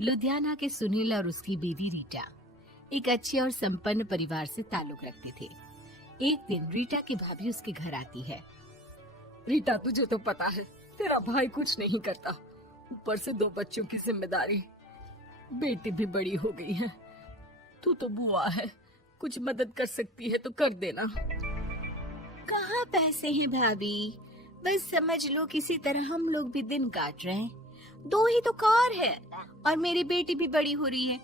लुधियाना के सुनील और उसकी बीवी रीटा एक अच्छे और संपन्न परिवार से ताल्लुक रखते थे। एक दिन रीटा की भाभी उसके घर आती है। रीटा, तुझे तो पता है तेरा भाई कुछ नहीं करता, ऊपर से 2 बच्चों की जिम्मेदारी, बेटी भी बड़ी हो गई है। तू तो बुआ है, कुछ मदद कर सकती है तो कर देना। कहाँ पैसे हैं भाभी, बस समझ लो किसी तरह हम लोग भी दिन काट रहे हैं। 2 ही तो कार है और मेरी बेटी भी बड़ी हो रही है।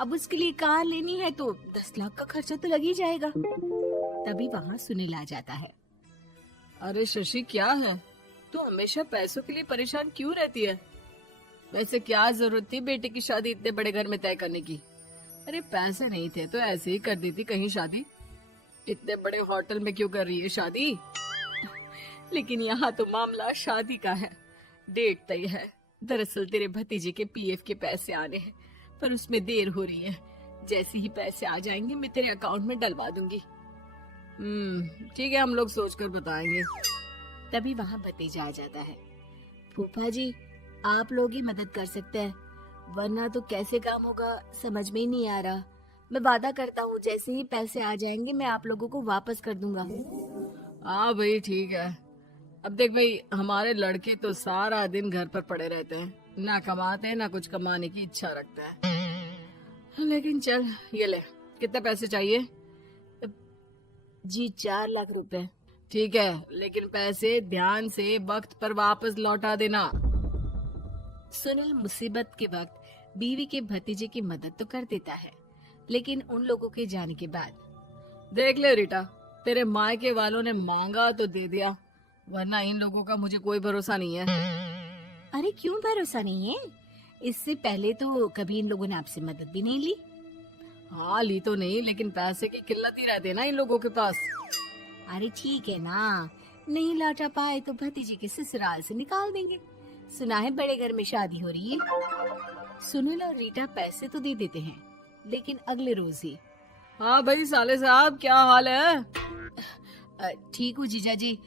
अब उसके लिए कार लेनी है तो 10 लाख का खर्चा तो लग ही जाएगा। तभी वहाँ सुनील आ जाता है। अरे शशि, क्या है, तू हमेशा पैसों के लिए परेशान क्यों रहती है? वैसे क्या जरूरत थी बेटी की शादी इतने बड़े घर में तय करने की? अरे पैसे नहीं थे तो ऐसे ही कर देती कहीं शादी। इतने बड़े होटल में क्यों कर रही है शादी? लेकिन यहाँ तो मामला शादी का है, डेट तय है। दरअसल तेरे भतीजे के पीएफ के पैसे आने हैं, पर उसमें देर हो रही है। जैसे ही पैसे आ जाएंगे मैं तेरे अकाउंट में डलवा दूंगी। ठीक है, हम लोग सोचकर बताएंगे। तभी वहाँ भतीजा आ जाता है। फूफा जी, आप लोग ही मदद कर सकते हैं, वरना तो कैसे काम होगा समझ में ही नहीं आ रहा। मैं वादा करता हूँ जैसे ही पैसे आ जाएंगे मैं आप लोगों को वापस कर दूंगा। हाँ भाई, ठीक है। अब देख भाई, हमारे लड़के तो सारा दिन घर पर पड़े रहते हैं, ना कमाते हैं ना कुछ कमाने की इच्छा रखते हैं। लेकिन चल, ये ले, कितने पैसे चाहिए? जी 4 लाख रुपए। ठीक है, लेकिन पैसे ध्यान से वक्त पर वापस लौटा देना। सुनील मुसीबत के वक्त बीवी के भतीजे की मदद तो कर देता है, लेकिन उन लोगों के जाने के बाद देख ले रीटा, तेरे मायके वालों ने मांगा तो दे दिया, वरना इन लोगों का मुझे कोई भरोसा नहीं है। अरे क्यों भरोसा नहीं है? इससे पहले तो कभी इन लोगों ने आपसे मदद भी नहीं ली। हाँ, ली तो नहीं, लेकिन पैसे की किल्लत ही रहती है ना इन लोगों के पास। अरे ठीक है ना, नहीं लौटा पाए तो भतीजे के ससुराल से निकाल देंगे। सुना है बड़े घर में शादी हो रही है। सुनील और रीटा पैसे तो दे देते हैं, लेकिन अगले रोज ही। हाँ भाई साले साहब, क्या हाल है? ठीक हूँ जीजा जी।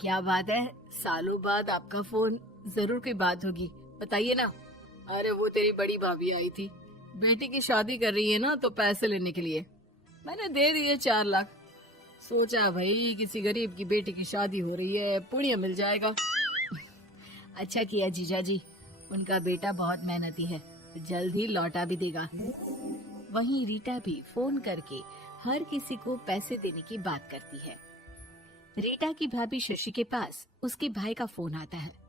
क्या बात है, सालों बाद आपका फोन, जरूर कोई बात होगी, बताइए ना। अरे वो तेरी बड़ी भाभी आई थी, बेटी की शादी कर रही है ना, तो पैसे लेने के लिए मैंने दे दिए 4 लाख। सोचा भाई किसी गरीब की बेटी की शादी हो रही है, पुण्य मिल जाएगा। अच्छा किया जीजा जी, उनका बेटा बहुत मेहनती है, जल्द ही लौटा भी देगा। वहीं रीटा भी फोन करके हर किसी को पैसे देने की बात करती है। रीटा की भाभी शशि के पास उसके भाई का फोन आता है।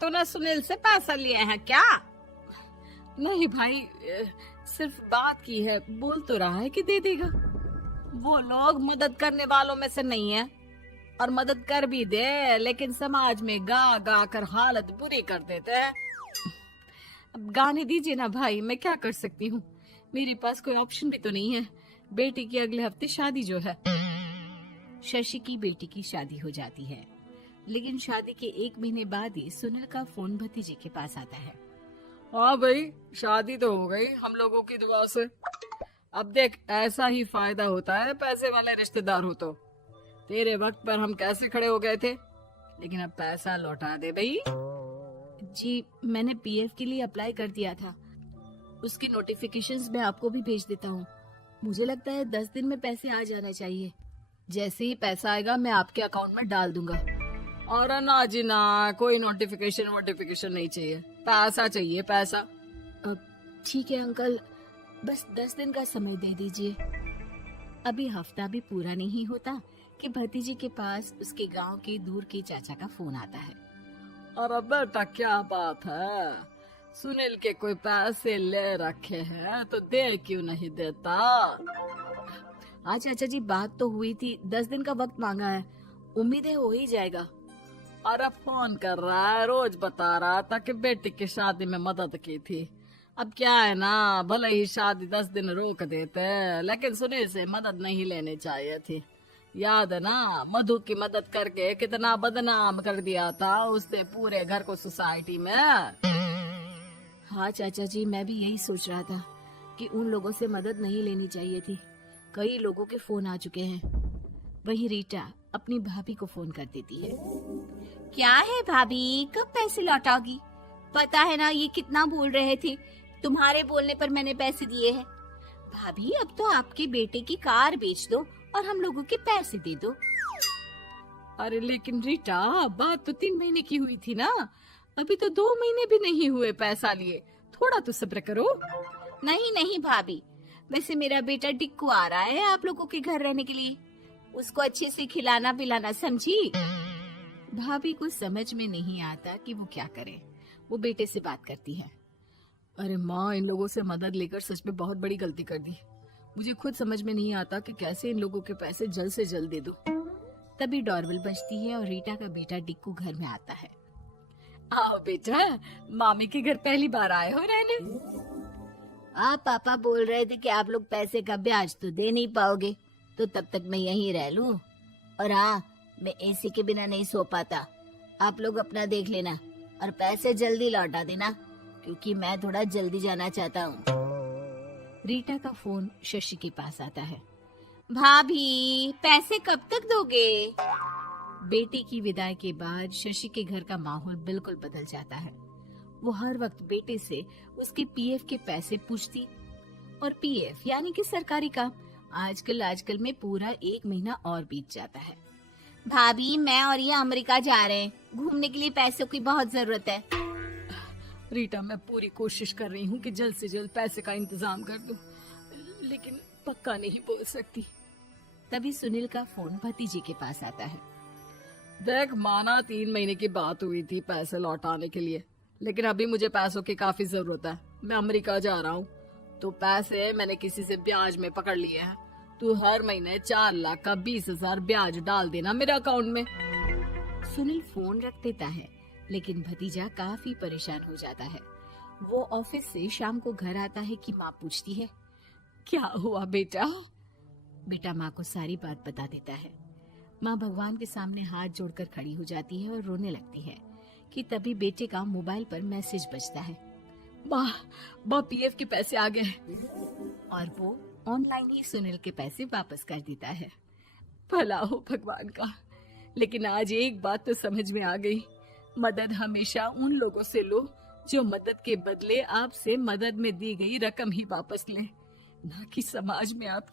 तूने सुनील से पैसा लिया है क्या? नहीं भाई, सिर्फ बात की है, बोल तो रहा है कि दे देगा। वो लोग मदद करने वालों में से नहीं है, और मदद कर भी दे लेकिन समाज में गा गा कर हालत बुरी कर देते हैं। अब गाने दीजिए ना भाई, मैं क्या कर सकती हूँ, मेरे पास कोई ऑप्शन भी तो नहीं है। बेटी की अगले हफ्ते शादी जो है। शशि की बेटी की शादी हो जाती है, लेकिन शादी के 1 महीने बाद ही सुनील का फोन भतीजे के पास आता है। हाँ भाई, शादी तो हो गई हम लोगों की दुआ से। अब देख, ऐसा ही फायदा होता है पैसे वाले रिश्तेदार हो तो। तेरे वक्त पर हम कैसे खड़े हो गए थे, लेकिन अब पैसा लौटा दे भाई। जी, मैंने पीएफ के लिए अप्लाई कर दिया था, उसकी नोटिफिकेशंस मैं आपको भी भेज देता हूँ। मुझे लगता है 10 दिन में पैसे आ जाना चाहिए। जैसे ही पैसा आएगा मैं आपके अकाउंट में डाल दूंगा। और ना जी ना, कोई नोटिफिकेशन नहीं चाहिए, पैसा चाहिए, पैसा। ठीक है अंकल, बस 10 दिन का समय दे दीजिए। अभी हफ्ता भी पूरा नहीं होता कि भतीजे के पास उसके गांव के दूर के चाचा का फोन आता है। अरे बेटा, क्या बात है, सुनील के कोई पैसे ले रखे हैं तो दे क्यों नहीं देता? हाँ चाचा जी, बात तो हुई थी, 10 दिन का वक्त मांगा है, उम्मीद है हो ही जाएगा। अरे फोन कर रहा है, रोज बता रहा था कि बेटी की शादी में मदद की थी। अब क्या है ना, भले ही शादी 10 दिन रोक देते, लेकिन सुनील से मदद नहीं लेनी चाहिए थी। याद है ना, मधु की मदद करके कितना बदनाम कर दिया था उसने पूरे घर को सोसाइटी में। हाँ चाचा जी, मैं भी यही सोच रहा था कि उन लोगों से मदद नहीं लेनी चाहिए थी। कई लोगों के फोन आ चुके हैं। वहीं रीटा अपनी भाभी को फोन कर देती है। क्या है भाभी, कब पैसे लौटाओगी? पता है ना ये कितना बोल रहे थे, तुम्हारे बोलने पर मैंने पैसे दिए हैं। भाभी अब तो आपके बेटे की कार बेच दो और हम लोगों के पैसे दे दो। अरे लेकिन रीटा, बात तो 3 महीने की हुई थी ना, अभी तो 2 महीने भी नहीं हुए पैसा लिए, थोड़ा तो सब्र करो। नहीं नहीं भाभी, वैसे मेरा बेटा टिक्कू आ रहा है आप लोगों के घर रहने के लिए, उसको अच्छे से खिलाना पिलाना, समझी? भाभी को समझ में नहीं आता कि वो क्या करे। वो बेटे से बात करती है। अरे माँ, इन लोगों से मदद लेकर सच में बहुत बड़ी गलती कर दी। मुझे खुद समझ में नहीं आता कि कैसे इन लोगों के पैसे जल्द से जल्द दे दूं। तभी डोरबेल बजती है और रीटा का बेटा टिक्कू घर में आता है। आओ बेटा, मामी के घर पहली बार आए हो रहने? आप पापा बोल रहे थे कि आप लोग पैसे का ब्याज तो दे नहीं पाओगे, तो तब तक मैं यहीं रह लूं। और हाँ, मैं एसी के बिना नहीं सो पाता। आप लोग अपना देख लेना और पैसे जल्दी लौटा देना, क्योंकि मैं थोड़ा जल्दी जाना चाहता हूँ। रीटा का फोन शशि के पास आता है। भाभी, पैसे कब तक दोगे? बेटे की विदाई के बाद शशि के घर का माहौल बिल्कुल बदल जाता है। वो हर वक्त बेटे से उसके पीएफ के पैसे पूछती, और पीएफ यानी कि सरकारी काम। आजकल में पूरा 1 महीना और बीत जाता है। भाभी, मैं और ये अमेरिका जा रहे हैं, घूमने के लिए पैसों की बहुत जरूरत है। रीटा, मैं पूरी कोशिश कर रही हूँ कि जल्द से जल्द पैसे का इंतजाम कर दूं, लेकिन पक्का नहीं बोल सकती। तभी सुनील का फोन भतीजे के पास आता है। देख माना 3 महीने की बात हुई थी पैसे लौटाने के लिए, लेकिन अभी मुझे पैसों की काफी जरूरत है। मैं अमेरिका जा रहा हूँ, तो पैसे मैंने किसी से ब्याज में पकड़ लिए हैं। तू हर महीने 4 लाख का 20,000 ब्याज डाल देना मेरे अकाउंट में। सुनील फोन रख देता है, लेकिन भतीजा काफी परेशान हो जाता है। वो ऑफिस से शाम को घर आता है कि माँ पूछती है, क्या हुआ बेटा? बेटा माँ को सारी बात बता देता है। माँ भगवान के सामने हाथ जोड़कर खड़ी हो जाती है और रोने लगती है कि तभी बेटे का मोबाइल पर मैसेज बजता है। माँ, पीएफ के पैसे आ गए। और वो ऑनलाइन ही सुनील के पैसे वापस कर देता है। भला हो भगवान का। लेकिन आज एक बात तो समझ में आ गई, मदद हमेशा उन लोगों से लो जो मदद के बदले आपसे मदद में दी गई रकम ही वापस लें, ना कि समाज में आपकी